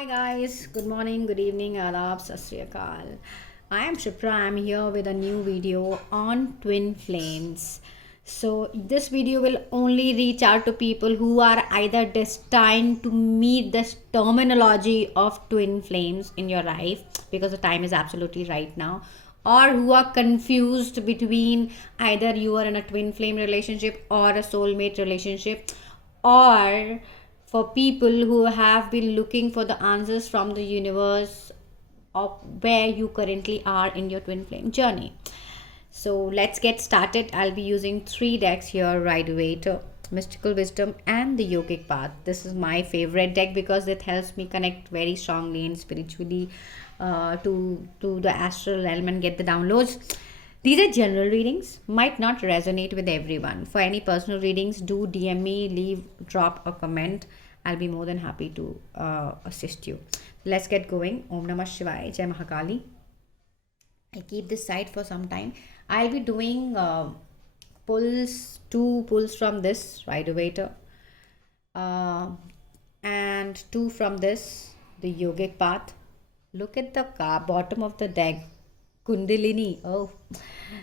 Hi guys, good morning, good evening, adab, sat sri akal. I am Shipra. I am here with a new video on twin flames. So this video will only reach out to people who are either destined to meet this terminology of twin flames in your life, because the time is absolutely right now, or who are confused between either you are in a twin flame relationship or a soulmate relationship, or for people who have been looking for the answers from the universe of where you currently are in your twin flame journey. So let's get started. I'll be using three decks here right away: to Mystical Wisdom and the Yogic Path. This is my favorite deck because it helps me connect very strongly and spiritually to the astral realm and get the downloads. These are general readings, might not resonate with everyone. For any personal readings, do DM me, leave, drop a comment. I'll be more than happy to assist you. Let's get going. Om Namah Shivaya, Jai Mahakali. I'll keep this side for some time. I'll be doing two pulls from this right away, and two from this, the yogic path. Look at the bottom of the deck. Kundalini, oh,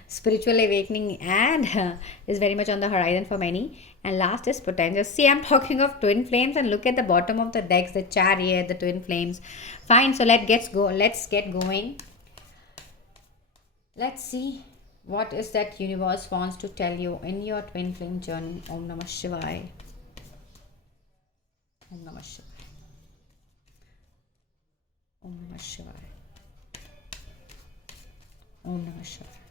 spiritual awakening, and is very much on the horizon for many. And last is potential. See, I'm talking of twin flames, and look at the bottom of the decks, the chariot, the twin flames. Fine, so let's get going. Let's see what is that universe wants to tell you in your twin flame journey. Om Namah Shivaya. Om Namah Shivaya. Om Namah Shivaya. Om Namah Shivaya.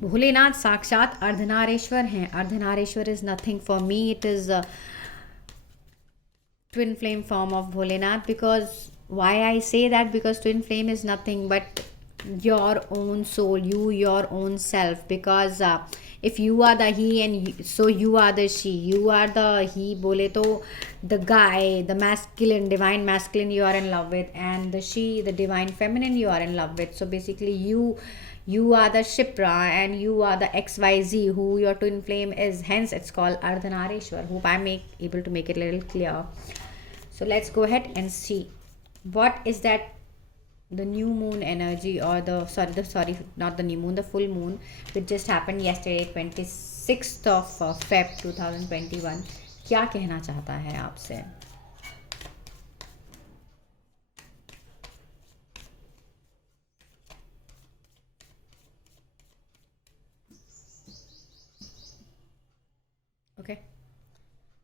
Bholenath साक्षात अर्धनारेश्वर हैं. Ardhanarishvara is nothing for me. It is a twin flame form of Bholenath. Because why I say that? Because twin flame is nothing but your own soul, your own self. Because if you are the he and so you are the she. You are the he bole to the guy, the masculine, divine masculine you are in love with, and the she, the divine feminine you are in love with. So basically you are the Shipra and you are the XYZ who your twin flame is. Hence it's called Ardhanareshwar. Hope I'm able to make it a little clear. So let's go ahead and see what is that, the new moon energy, or sorry, not the new moon, the full moon, which just happened yesterday, 26th of Feb 2021. क्या कहना चाहता है आपसे? Okay,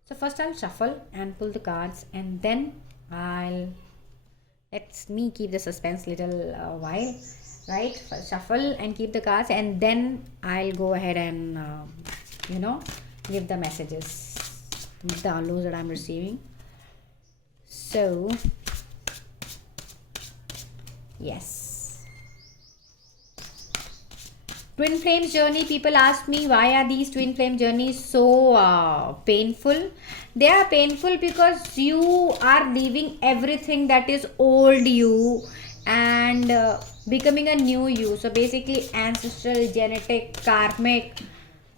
so first I'll shuffle and pull the cards, and then let me keep the suspense little while, right? First shuffle and keep the cards, and then I'll go ahead and give the messages, the downloads that I'm receiving. So yes, twin flames journey. People ask me, why are these twin flame journeys so painful? They are painful because you are leaving everything that is old you and becoming a new you. So basically ancestral, genetic, karmic,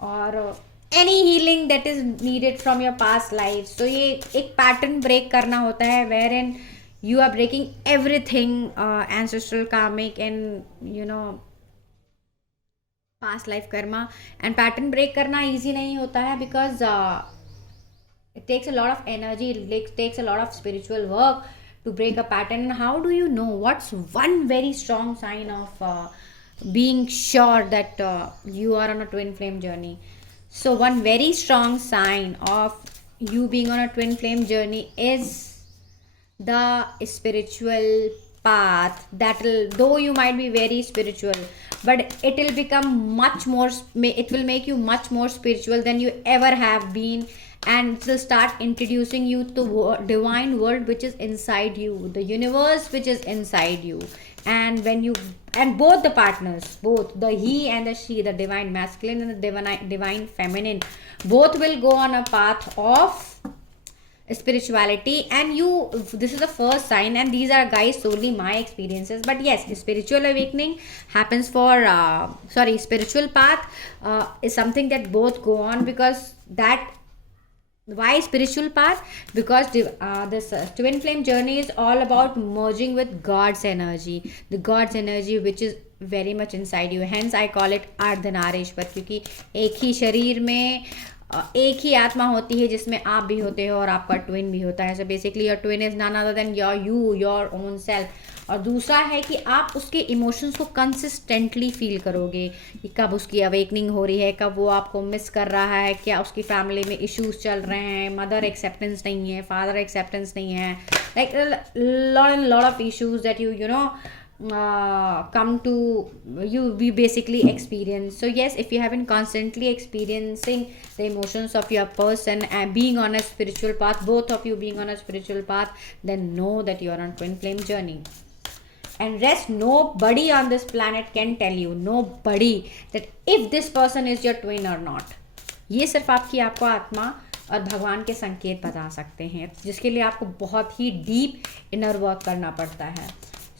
or any healing that is needed from your past life. So ये एक pattern break करना होता है, wherein you are breaking everything ancestral, karmic, and past life karma. And pattern break करना easy नहीं होता है, because it takes a lot of energy, it takes a lot of spiritual work to break a pattern. And how do you know? What's one very strong sign of being sure that you are on a twin flame journey? So one very strong sign of you being on a twin flame journey is the spiritual path. That will, though you might be very spiritual, but it will become much more, it will make you much more spiritual than you ever have been, and it will start introducing you to divine world which is inside you, the universe which is inside you. And when you, and both the partners, both the he and the she, the divine masculine and the divine feminine, both will go on a path of spirituality. And you, this is the first sign, and these are, guys, solely my experiences. But yes, spiritual awakening happens for spiritual path is something that both go on, because that Why spiritual path? Because this twin flame journey is all about merging with God's energy, the God's energy which is very much inside you. Hence I call it ardhanareshwar, क्योंकि एक ही शरीर में एक ही आत्मा होती है जिसमें आप भी होते हो और आपका ट्विन भी होता है. So basically your twin is none other than your own self. और दूसरा है कि आप उसके इमोशंस को कंसिस्टेंटली फील करोगे कि कब उसकी अवेकनिंग हो रही है, कब वो आपको मिस कर रहा है, क्या उसकी फैमिली में इश्यूज चल रहे हैं, मदर एक्सेप्टेंस नहीं है, फादर एक्सेप्टेंस नहीं है, like lot of issues that you know come to you, we basically experience. So yes, if you have been constantly experiencing the emotions of your person and being on a spiritual path, both of you being on a spiritual path, then know that you are on twin flame journey. And rest, nobody on this planet can tell you, nobody, that if this person is your twin or not. ये सिर्फ आपको आत्मा और भगवान के संकेत बता सकते हैं, जिसके लिए आपको बहुत ही डीप इनर वर्क करना पड़ता है.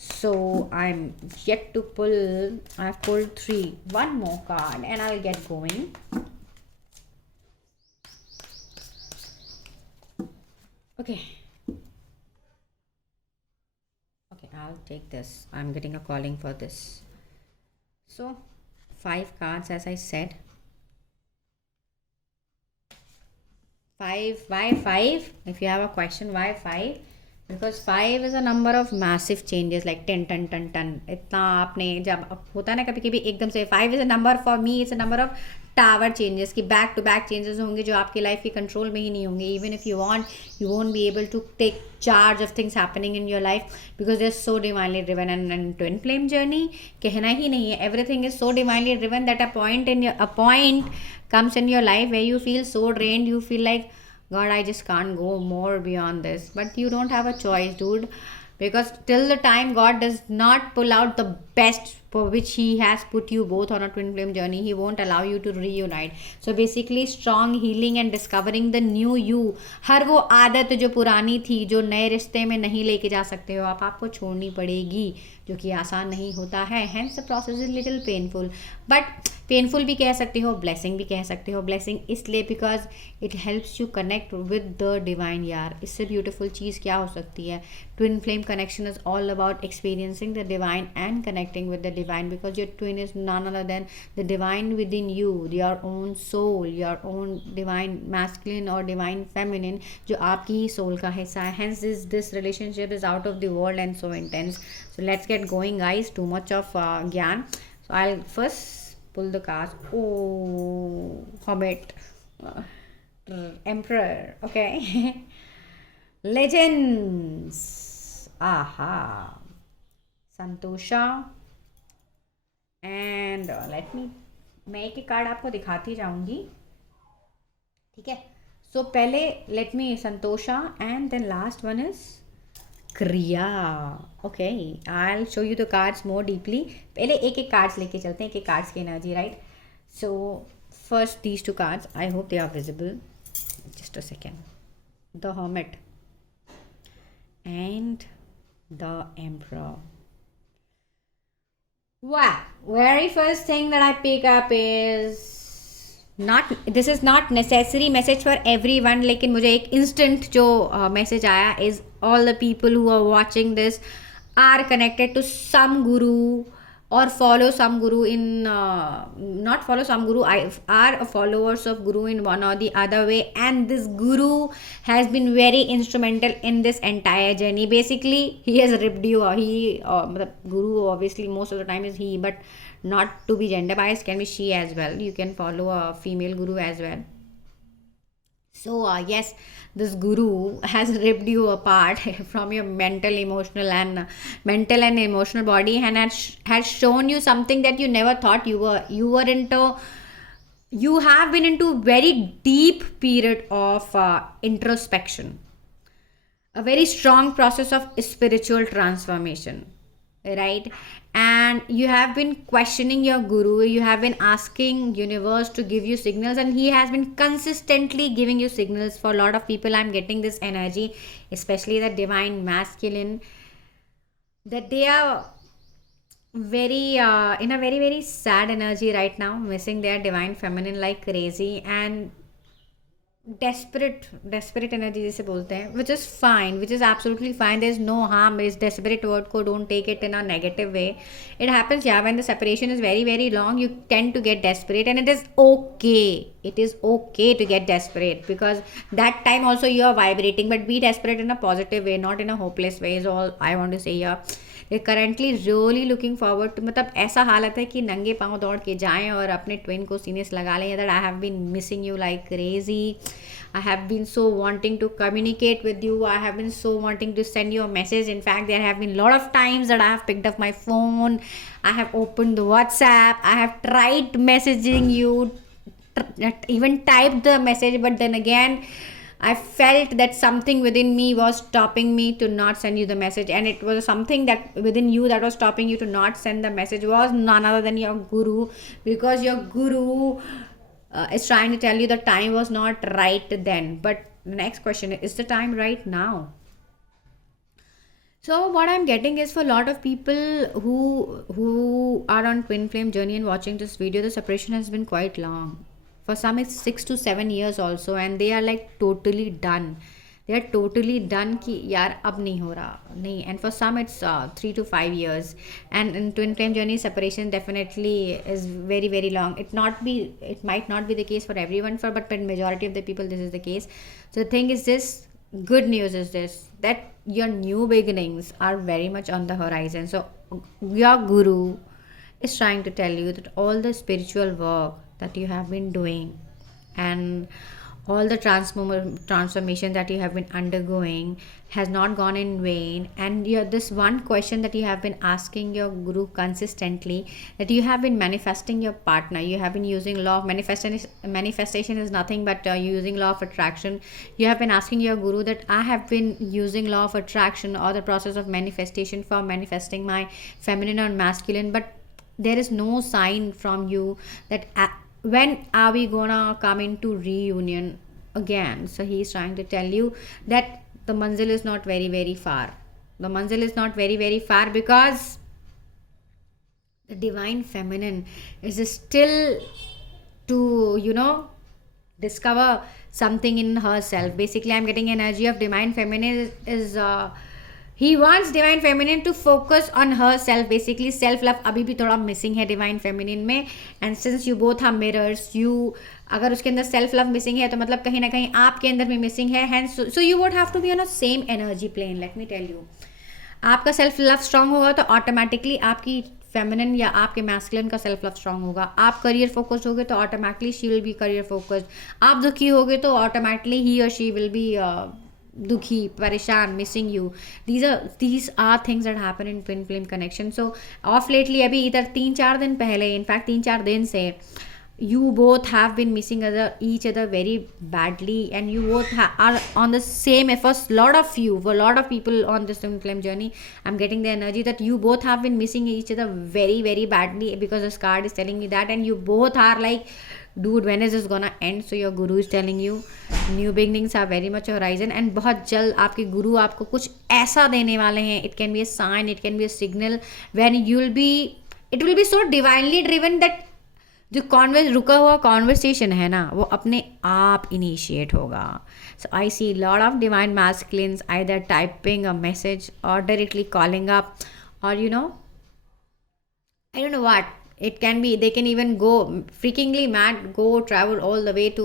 So I'm yet to pull. I've pulled 3. One more card and I'll get going. Okay. Okay, I'll take this. I'm getting a calling for this. So 5 cards, as I said. 5. Why 5? If you have a question, why 5? Because 5 is a number of massive changes, like 10 10 10 10. इतना आपने जब होता है ना कभी कभी एकदम से. 5 is a number for me, is a number of tower changes, कि बैक टू बैक चेंजेस होंगे जो आपकी लाइफ के कंट्रोल में ही नहीं होंगे. Even if you want, you won't be able to take charge of things happening in your life, because they are so divinely driven. And twin flame journey कहना ही नहीं है, everything is so divinely driven that a point comes in your life where you feel so drained, you feel like, God, I just can't go more beyond this. But you don't have a choice, dude. Because till the time God does not pull out the best for which He has put you both on a twin flame journey, He won't allow you to reunite. So basically, strong healing and discovering the new you. हर वो आदत जो पुरानी थी, जो नए रिश्ते में नहीं लेके जा सकते हो, आपको छोड़नी पड़ेगी, जो कि आसान नहीं होता है. Hence the process is little painful. But painful भी कह सकते हो, ब्लेसिंग भी कह सकते हो. ब्लेसिंग इसलिए because it helps you connect with the divine. यार इससे ब्यूटीफुल चीज़ क्या हो सकती है. Twin flame connection is all about experiencing the divine and connecting with the divine, because your twin is none other than the divine within you, your own soul, your own divine masculine और divine feminine, जो आपकी ही soul का हिस्सा है. Hence this relationship is out of the world and so intense. So let's get going guys. Too much of ज्ञान. सो आई first pull the cards. Oh, Hobbit, Emperor. Okay. Legends. Aha. Santosha. And let me, मैं एक एक card आपको दिखाती जाऊंगी, ठीक है. So पहले let me Santosha and then last one is Kriya. Okay, I will show you the cards more deeply. पहले एक एक कार्ड्स लेके चलते हैं, एक एक कार्ड्स की energy, right. So first these 2 cards, I hope they are visible. Just a second. The hermit and the emperor. Wow, very first thing that I pick up is not, this is not necessary message for everyone, लेकिन मुझे एक instant जो message आया is all the people who are watching this are connected to some guru or follow some guru in not follow some guru, are followers of guru in one or the other way, and this guru has been very instrumental in this entire journey. Basically he has ripped you, the guru obviously most of the time is he, but not to be gender biased, can be she as well. You can follow a female guru as well. So yes, this guru has ripped you apart from your mental and emotional body, and has shown you something that you never thought you were into. You have been into very deep period of introspection, a very strong process of spiritual transformation, right? And you have been questioning your guru, you have been asking universe to give you signals, and he has been consistently giving you signals. For a lot of people, I'm getting this energy, especially the divine masculine, that they are very in a very very sad energy right now, missing their divine feminine like crazy. And desperate energy जिसे बोलते हैं, which is fine, which is absolutely fine. There's no harm इस desperate word को, don't take it in a negative way. It happens, yeah, when the separation is very very long, you tend to get desperate, and it is okay. It is okay to get desperate, because that time also you are vibrating, but be desperate in a positive way, not in a hopeless way, is all I want to say here. Currently really looking forward to, मतलब ऐसा हालत है कि नंगे पाँव दौड़ के जाएं और अपने ट्विन को सीने से लगा लें, that I have been missing you like crazy. I have been so wanting to communicate with you. I have been so wanting to send you a message. In fact, there have been a lot of times that I have picked up my phone. I have opened the WhatsApp. I have tried messaging you, even typed the message, but then again, I felt that something within me was stopping me to not send you the message, and it was something that within you that was stopping you to not send the message was none other than your guru, because your guru is trying to tell you the time was not right then. But the next question is the time right now? So what I'm getting is, for a lot of people who are on twin flame journey and watching this video, the separation has been quite long. For some it's 6 to 7 years also, and they are like totally done. They are totally done कि यार अब नहीं हो रहा, नहीं. And for some it's 3 to 5 years. And in twin flame journey, separation definitely is very very long. It might not be the case for everyone, but majority of the people this is the case. So the thing is this, good news is this, that your new beginnings are very much on the horizon. So your guru is trying to tell you that all the spiritual work that you have been doing, and all the transformation that you have been undergoing, has not gone in vain. And this one question that you have been asking your guru consistently, that you have been manifesting your partner, you have been using law of manifestation is nothing but using law of attraction. You have been asking your guru that I have been using law of attraction or the process of manifestation for manifesting my feminine or masculine, but there is no sign from you that when are we gonna come into reunion again. So he's trying to tell you that the manzil is not very very far. The manzil is not very very far, because the divine feminine is still to discover something in herself. Basically I'm getting energy of divine feminine is he wants divine feminine to focus on herself. Basically self love अभी भी थोड़ा missing है divine feminine में. And since you both are mirrors, अगर उसके अंदर self love missing है तो मतलब कहीं ना कहीं आपके अंदर भी missing है. Hence so you would have to be on a same energy plane. Let me tell you, आपका self love strong होगा तो automatically आपकी फेमिनिन या आपके मैस्कुलिन का सेल्फ लव स्ट्रांग होगा. आप करियर फोकस्ड होगे तो automatically she will be career focused. आप दुखी होगे तो ऑटोमेटिकली ही और शी विल बी दुखी, परेशान, missing you. these are things that happen in twin flame connection. So of lately अभी इधर 3-4 दिन पहले, इनफैक्ट 3-4 दिन से, you both have been missing each other very badly, and you both are on the same efforts. For a lot of people on this twin flame journey, I'm getting the energy that you both have been missing each other very very badly, because this card is telling me that. And you both are like, dude, when is this gonna end? So your guru is telling you new beginnings are very much horizon, and बहुत जल्द आपके गुरु आपको कुछ ऐसा देने वाले हैं. It can be a sign, it can be a signal, when it will be so divinely driven that जो रुका हुआ कॉन्वर्सेशन है ना, वो अपने आप इनिशिएट होगा. So I see lot of divine masculines either typing a message और डायरेक्टली कॉलिंग अप, और I don't know what it can be. They can even go freakingly mad, travel all the way to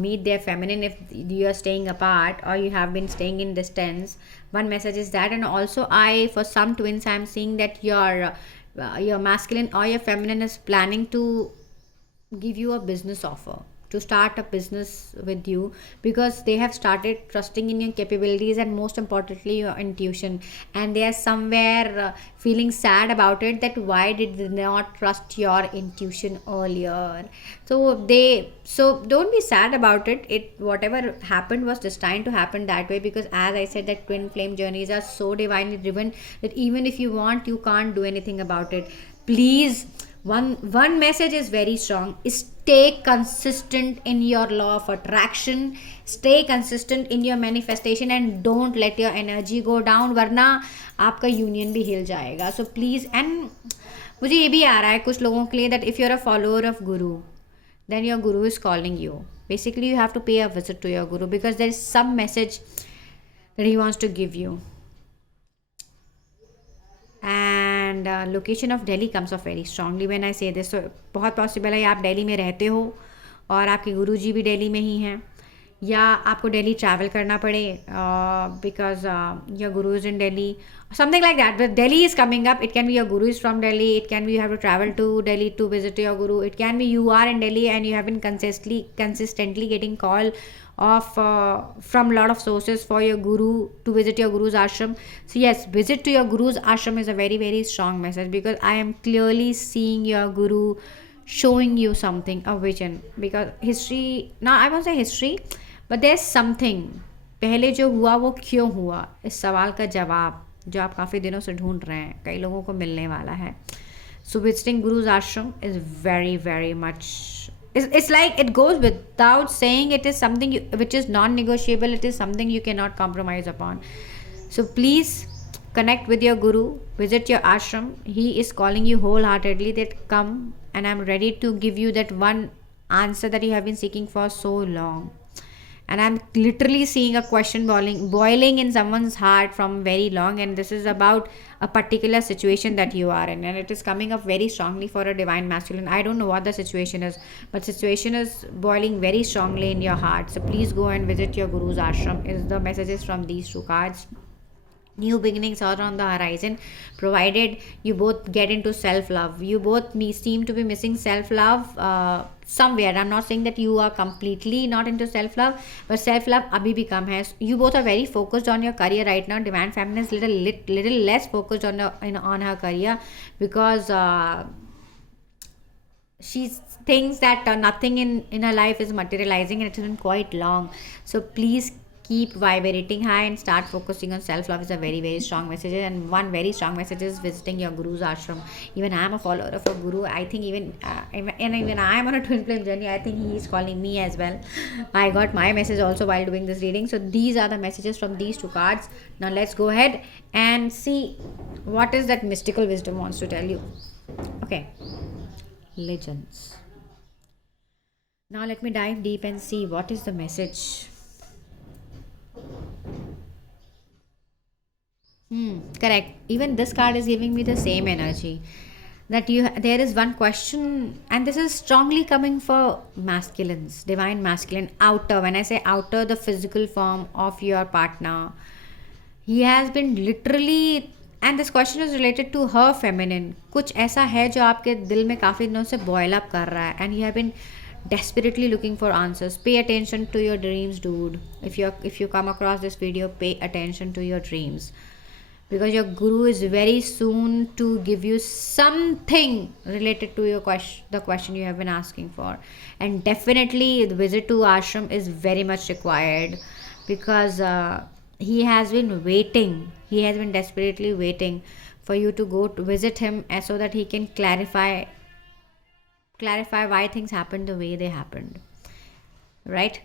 meet their feminine if you are staying apart or you have been staying in distance. One message is that. And also for some twins, I'm seeing that your masculine or your feminine is planning to give you a business offer, to start a business with you, because they have started trusting in your capabilities and most importantly your intuition, and they are somewhere feeling sad about it, that why did they not trust your intuition earlier. So don't be sad about it. Whatever happened was destined to happen that way, because as I said, that twin flame journeys are so divinely driven that even if you want, you can't do anything about it. Please, one message is very strong: stay consistent in your law of attraction, stay consistent in your manifestation, and don't let your energy go down, वरना आपका union भी हिल जाएगा. So please. And मुझे ये भी आ रहा है कुछ लोगों के लिए, that if you're a follower of guru, then your guru is calling you. Basically, you have to pay a visit to your guru because there is some message that he wants to give you. And location of Delhi comes off very strongly when I say this. So बहुत possible है आप दिल्ली में रहते हो और आपके गुरुजी भी दिल्ली में ही हैं, या आपको दिल्ली ट्रैवल करना पड़े because your Guru is in Delhi, something like that. But Delhi is coming up. It can be your guru is from Delhi. It can be you have to travel to Delhi to visit your guru. It can be you are in Delhi and you have been consistently getting call of from a lot of sources for your guru to visit your guru's ashram. So yes, visit to your guru's ashram is a very very strong message, because I am clearly seeing your guru showing you something, a vision. Because history, now I won't say history, but there's something. पहले जो हुआ वो क्यों हुआ, इस सवाल का जवाब जो आप काफ़ी दिनों से ढूंढ रहे हैं, कई लोगों को मिलने वाला है. सो विजिटिंग गुरुज आश्रम is very very much, it's like it goes without saying, it is something which is non-negotiable, it is something you cannot compromise upon. So please connect with your guru, visit your ashram. He is calling you wholeheartedly that come, and I'm ready to give you that one answer that you have been seeking for so long. And I'm literally seeing a question boiling in someone's heart from very long, and this is about a particular situation that you are in, and it is coming up very strongly for a divine masculine. I don't know what the situation is, but situation is boiling very strongly in your heart. So please go and visit your guru's ashram is the messages from these two cards. New beginnings are on the horizon, provided you both get into self-love. You both seem to be missing self-love somewhere. I'm not saying that you are completely not into self-love, but self-love abhi bhi kam hai. You both are very focused on your career right now. Divine Feminine is little less focused on her career, because she thinks that nothing in her life is materializing, and it has been quite long. So please keep vibrating high and start focusing on self-love is a very very strong message. And one very strong message is visiting your guru's ashram. Even I am a follower of a guru. I think even I am on a twin flame journey. I think he is calling me as well. I got my message also while doing this reading. So these are the messages from these two cards. Now let's go ahead and see what is that mystical wisdom wants to tell you. Okay, legends. Now let me dive deep and see what is the message. Correct. Even this card is giving me the same energy, that there is one question, and this is strongly coming for masculines, divine masculine, outer. When I say outer, the physical form of your partner, he has been literally, and this question is related to her feminine. कुछ ऐसा है जो आपके दिल में काफ़ी दिनों से boil up कर रहा है, and you have been desperately looking for answers. Pay attention to your dreams, dude. If you come across this video, pay attention to your dreams, because your guru is very soon to give you something related to your the question you have been asking for. And definitely the visit to ashram is very much required, because he has been waiting, he has been desperately waiting for you to go to visit him, so that he can clarify why things happened the way they happened, right?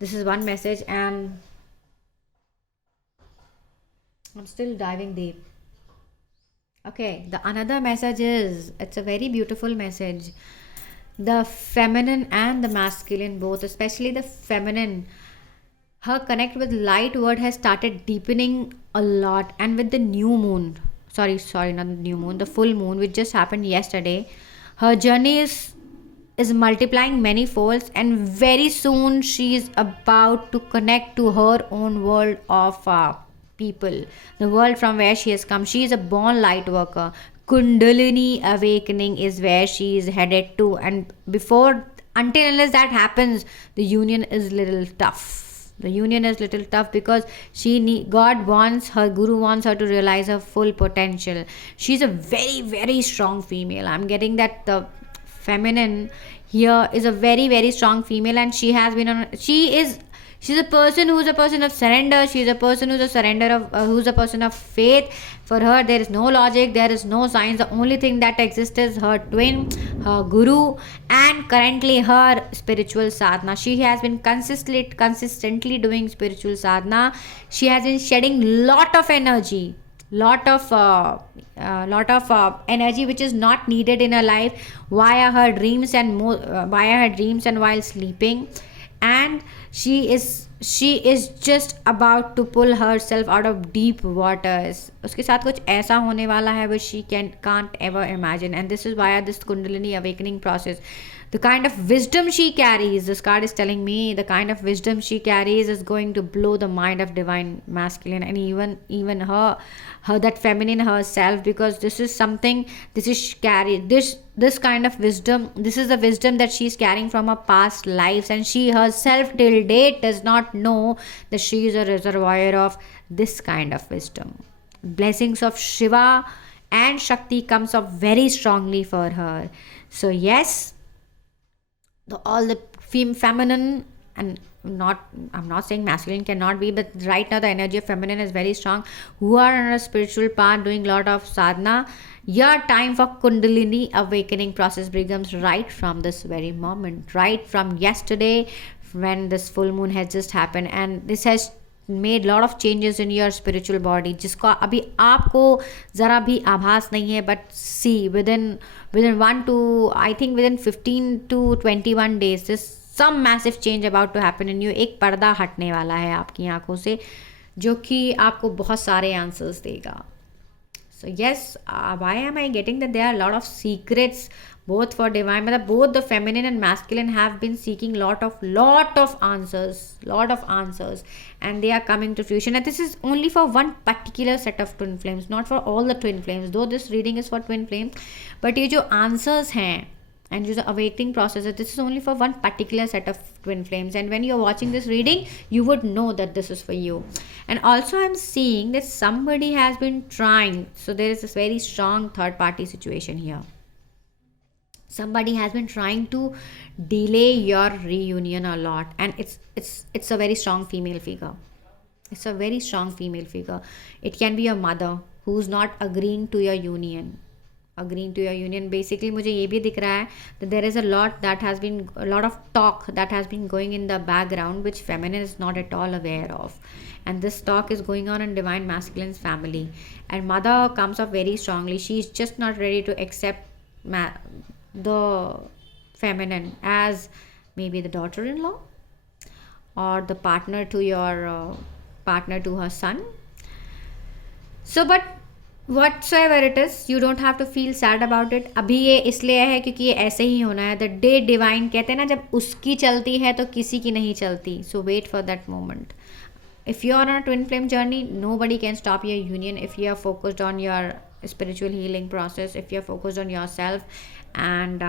This is one message, and I'm still diving deep. Okay, the another message is, it's a very beautiful message. The feminine and the masculine both, especially the feminine, her connect with light word has started deepening a lot. And with the new moon, sorry, not the new moon, the full moon, which just happened yesterday, her journey is multiplying many folds, and very soon she is about to connect to her own world of people, the world from where she has come. She is a born light worker. Kundalini awakening is where she is headed to, and until unless that happens, the union is little tough. Because God wants her, guru wants her to realize her full potential. She's a very very strong female. I'm getting that the feminine here is a very very strong female, and she has been on, she's a person who's a person of surrender. She's a person who's a person of faith. For her, there is no logic, there is no science. The only thing that exists is her twin, her guru, and currently her spiritual sadhana. She has been consistently doing spiritual sadhana. She has been shedding lot of energy, lot of energy which is not needed in her life via her dreams and while sleeping. and she is just about to pull herself out of deep waters. उसके साथ कुछ ऐसा होने वाला है which she can't ever imagine, and this is why this Kundalini awakening process, the kind of wisdom she carries, this card is telling me the kind of wisdom she carries is going to blow the mind of divine masculine, and even her that feminine herself, because this is something, this is carry this kind of wisdom, this is the wisdom that she's carrying from her past lives, and she herself till date does not know that she is a reservoir of this kind of wisdom. Blessings of Shiva and Shakti comes up very strongly for her. So yes, all the feminine, and I'm not saying masculine cannot be, but right now the energy of feminine is very strong, who are on a spiritual path doing a lot of sadhana. Your time for Kundalini awakening process begins right from this very moment, right from yesterday when this full moon has just happened, and this has made lot of changes in your spiritual body, जिसको अभी आपको ज़रा भी आभास नहीं है, but see within 1 to I think within 15 to 21 days this some massive change about to happen in you. एक पर्दा हटने वाला है आपकी आंखों से, जो कि आपको बहुत सारे आंसर्स देगा. So yes, why am I getting that there are a lot of secrets both for divine, मतलब both the feminine and masculine have been seeking lot of answers, and they are coming to fruition. And this is only for one particular set of twin flames, not for all the twin flames, though this reading is for twin flames, but ये जो answers हैं and जो awakening process है, this is only for one particular set of twin flames, and when you're watching this reading you would know that this is for you. And also I'm seeing that somebody has been trying, so there is this very strong third party situation here. Somebody has been trying to delay your reunion a lot, and it's a very strong female figure. It's a very strong female figure. It can be your mother who's not agreeing to your union. Basically मुझे ये भी दिख रहा है that there is a lot of talk that has been going in the background which feminine is not at all aware of, and this talk is going on in divine masculine's family, and mother comes up very strongly. She's just not ready to accept the feminine as maybe the daughter-in-law or the partner to her son. So but whatsoever it is, you don't have to feel sad about it. अभी ये इसलिए है क्योंकि ये ऐसे ही होना है. The day divine कहते हैं ना, जब उसकी चलती है तो किसी की नहीं चलती. So wait for that moment. If you are on a twin flame journey, nobody can stop your union if you are focused on your spiritual healing process, if you are focused on yourself, and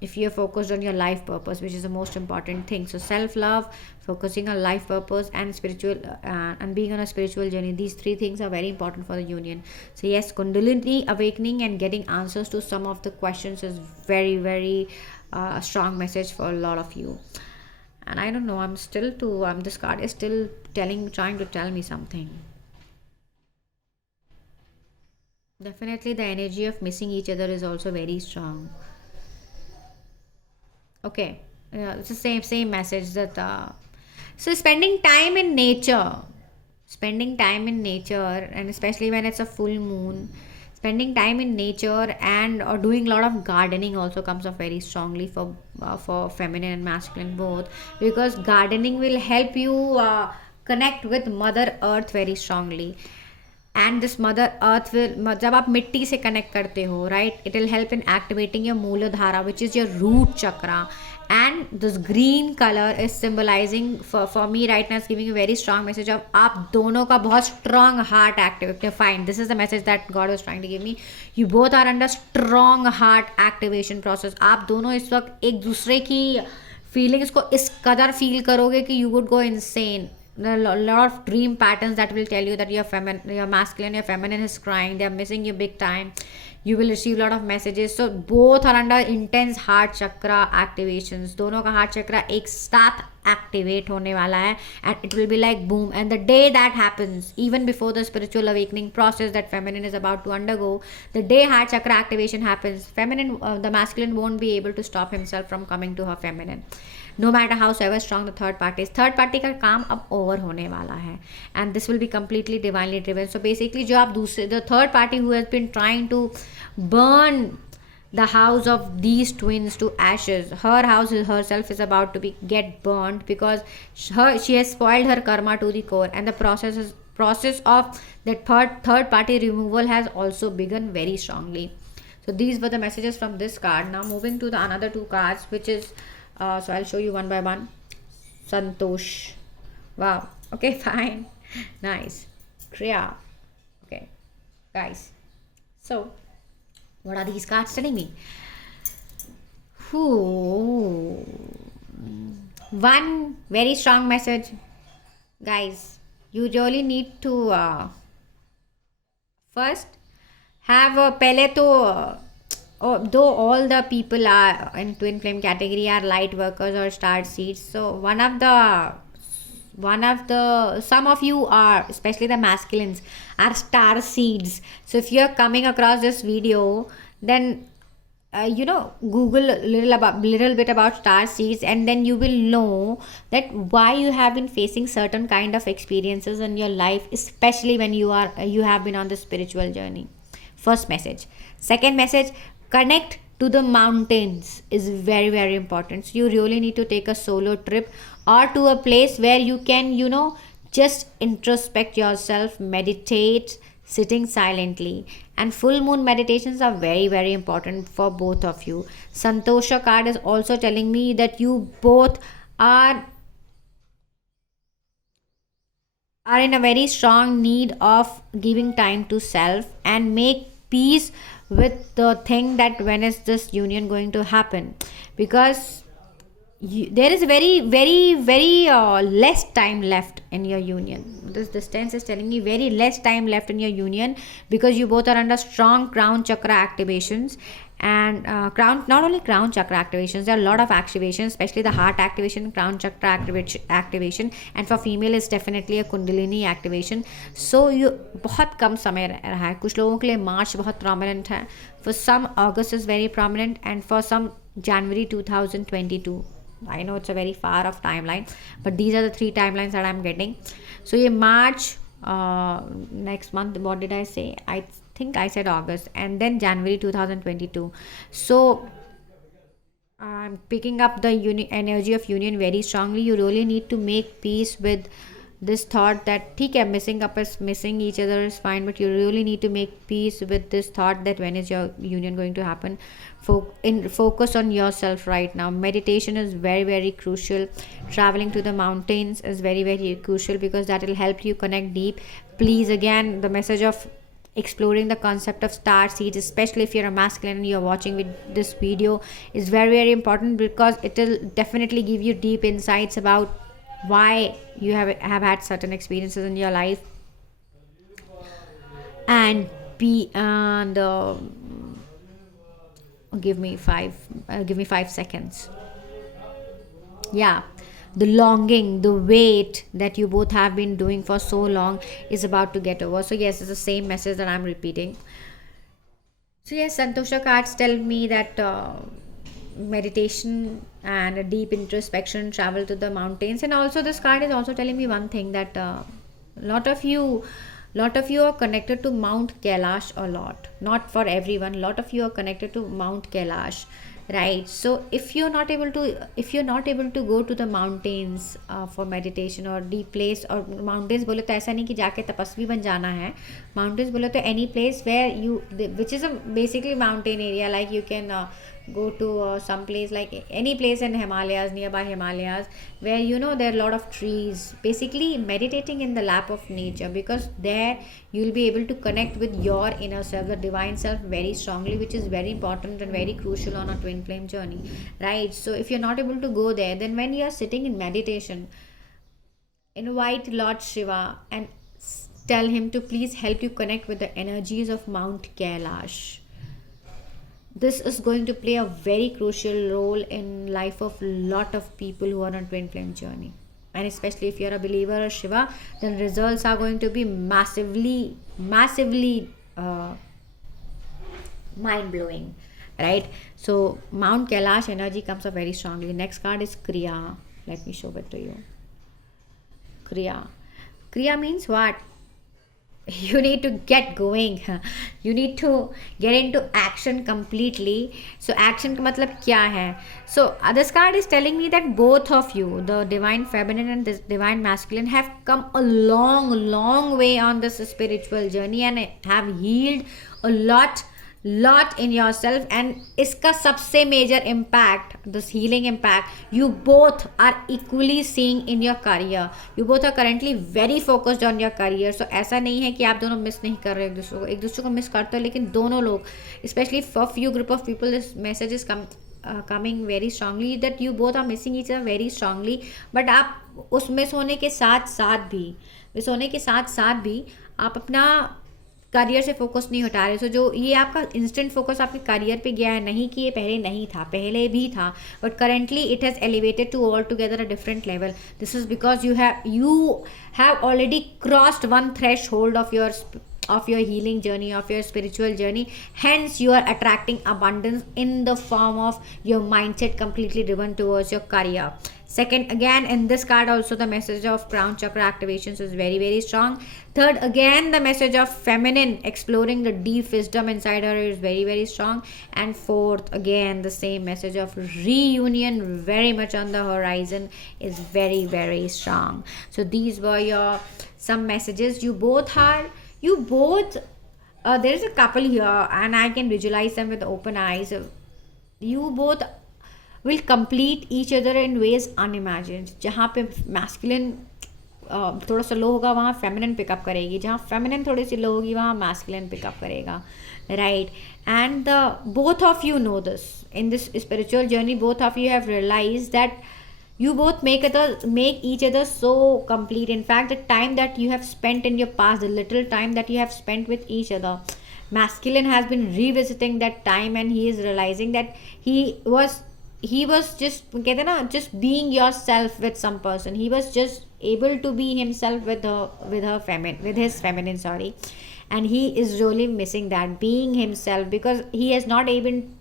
if you are focused on your life purpose, which is the most important thing. So self-love, focusing on life purpose, and spiritual and being on a spiritual journey, these three things are very important for the union. So yes, Kundalini awakening and getting answers to some of the questions is very, very strong message for a lot of you. And I don't know, this card is still trying to tell me something. Definitely the energy of missing each other is also very strong. Okay, it's the same message that so spending time in nature, and especially when it's a full moon, spending time in nature and or doing a lot of gardening also comes up very strongly for feminine and masculine both, because gardening will help you connect with Mother Earth very strongly. And this Mother Earth will, जब आप मिट्टी से connect करते हो, right, it will help in activating your Mooladhara, which is your root chakra. And this green color is symbolizing for me right now, it's giving a very strong message of आप दोनों का बहुत strong heart activation. Fine, this is the message that God was trying to give me. You both are under strong heart activation process. आप दोनों इस वक्त एक दूसरे की feelings को इस कदर feel करोगे कि you would go insane. There are a lot of dream patterns that will tell you that your masculine, your feminine is crying, they are missing you big time. You will receive a lot of messages. So both are under intense heart chakra activations. दोनों का heart chakra एक साथ activate होने वाला है, and it will be like boom. And the day that happens, even before the spiritual awakening process that feminine is about to undergo, the day heart chakra activation happens, the masculine won't be able to stop himself from coming to her feminine. No matter how strong the third party is. Third party का काम अब over होने वाला है, and this will be completely divinely driven. So basically जो आप the third party who has been trying to burn the house of these twins to ashes. Her house herself is about to be get burned because she has spoiled her karma to the core, and the process of that third party removal has also begun very strongly. So these were the messages from this card. Now moving to the another two cards, which is so I'll show you one by one. Santosh. Wow. Okay, fine. Nice. Kriya. Okay, guys. So what are these cards telling me? Whew. One very strong message, guys. You really need to first have a pehle to though all the people are in twin flame category are light workers or star seeds, so some of you are, especially the masculines, are star seeds. So if you're coming across this video, then google a little bit about star seeds, and then you will know that why you have been facing certain kind of experiences in your life, especially when you have been on the spiritual journey. First message. Second message, connect to the mountains is very very important. So you really need to take a solo trip or to a place where you can just introspect yourself, meditate, sitting silently. And full moon meditations are very very important for both of you. Santosha card is also telling me that you both are in a very strong need of giving time to self and make peace with the thing that when is this union going to happen, because there is very very very less time left in your union. This distance is telling me very less time left in your union, because you both are under strong crown chakra activations. And crown, not only crown chakra activations, there are a lot of activations, especially the heart activation, crown chakra activation, and for female is definitely a kundalini activation. So you बहुत कम समय रहा है. कुछ लोगों के लिए मार्च बहुत prominent है, for some August is very prominent, and for some January 2022. I know it's a very far off timeline, but these are the three timelines that I'm getting. So ये March, next month, what did I say? I think I said August, and then January 2022. So I'm picking up the energy of union very strongly. You really need to make peace with this thought that ठीक है, missing each other is fine, but you really need to make peace with this thought that when is your union going to happen. Focus on yourself right now. Meditation is very very crucial. Traveling to the mountains is very very crucial, because that will help you connect deep. Please, again, the message of exploring the concept of star seeds, especially if you're a masculine and you're watching with this video, is very very important, because it will definitely give you deep insights about why you have had certain experiences in your life. And give me 5 seconds. Yeah, the longing, the wait that you both have been doing for so long is about to get over. So yes, it's the same message that I'm repeating. So yes, Santosha cards tell me that meditation and a deep introspection, travel to the mountains. And also this card is also telling me one thing, that lot of you are connected to Mount Kailash a lot. Not for everyone, a lot of you are connected to Mount Kailash, right? So if you're not able to go to the mountains for meditation or deep place, or mountains बोले तो ऐसा नहीं कि जाके तपस्वी बन जाना है. Mountains बोले तो any place where which is a basically mountain area, like you can go to some place, like any place in Himalayas, nearby Himalayas, where there are a lot of trees, basically meditating in the lap of nature, because there you'll be able to connect with your inner self, the divine self, very strongly, which is very important and very crucial on a twin flame journey, right? So if you're not able to go there, then when you're sitting in meditation, invite Lord Shiva and tell him to please help you connect with the energies of Mount Kailash. This is going to play a very crucial role in life of lot of people who are on twin flame journey. And especially if you're a believer of Shiva, then results are going to be massively mind-blowing, right? So Mount Kailash energy comes up very strongly. Next card is Kriya. Let me show it to you. Kriya means what? you need to get going. You need to get into action completely. So action का मतलब क्या है? So this card is telling me that both of you, the divine feminine and the divine masculine, have come a long way on this spiritual journey and have healed a lot in yourself. And इसका सबसे major impact, this healing impact, you both are equally seeing in your career. You both are currently very focused on your career. So ऐसा नहीं है कि आप दोनों miss नहीं कर रहे एक दूसरे को मिस करते हो, लेकिन दोनों लोग, especially for few group of people, this message is coming very strongly that you both are missing each other very strongly. But आप उस मिस होने के साथ साथ भी आप अपना करियर से फोकस नहीं हटा रहे. सो जो ये आपका इंस्टेंट फोकस आपके करियर पे गया है, नहीं कि ये पहले नहीं था, पहले भी था, but currently it has elevated to altogether a different level. This is because you have already crossed one threshold of your healing journey, of your spiritual journey. Hence you are attracting abundance in the form of your mindset completely driven towards your career. Second, again in this card also the message of crown chakra activations is very strong. Third, again the message of feminine exploring the deep wisdom inside her is very strong. And fourth, again the same message of reunion very much on the horizon is very strong. So these were your some messages. You both there is a couple here and I can visualize them with open eyes. You both will complete each other in ways unimagined. जहाँ पे masculine थोड़ा सा लो होगा वहाँ feminine pickup करेगी, जहाँ feminine थोड़ी सी लो होगी वहाँ masculine पिकअप करेगा, right? And the both of you know this. In this spiritual journey, both of you have realized that you both make each other so complete. In fact, the time that you have spent in your past, the little time that you have spent with each other, masculine has been revisiting that time and he is realizing that he was just कहते हैं ना, just being yourself with some person. He was just able to be himself with his feminine, sorry. And he is really missing that being himself, because he has not been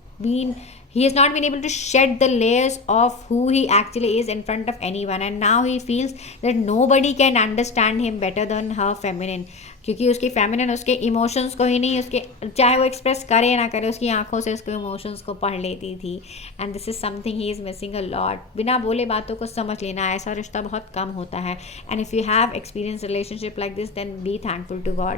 able to shed the layers of who he actually is in front of anyone. And now he feels that nobody can understand him better than her feminine, क्योंकि उसकी feminine उसके emotions को ही नहीं, उसके चाहे वो express करे ना करे, उसकी आंखों से उसके इमोशंस को पढ़ लेती थी. And this is something he is missing a lot. बिना बोले बातों को समझ लेना, ऐसा रिश्ता बहुत कम होता है. And if you have experience relationship like this, then be thankful to God.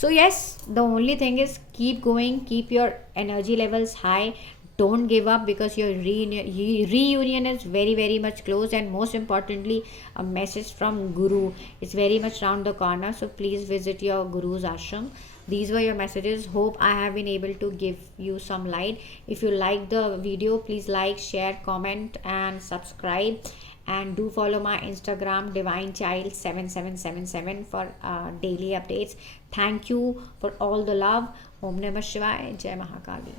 So yes, the only thing is keep going, keep your energy levels high. Don't give up, because your reunion is very much close. And most importantly, a message from Guru is very much round the corner. So please visit your Guru's ashram. These were your messages. Hope I have been able to give you some light. If you like the video, please like, share, comment and subscribe. And do follow my Instagram divinechild7777 for daily updates. Thank you for all the love. Om Namah Shivaya. Jai Mahakali.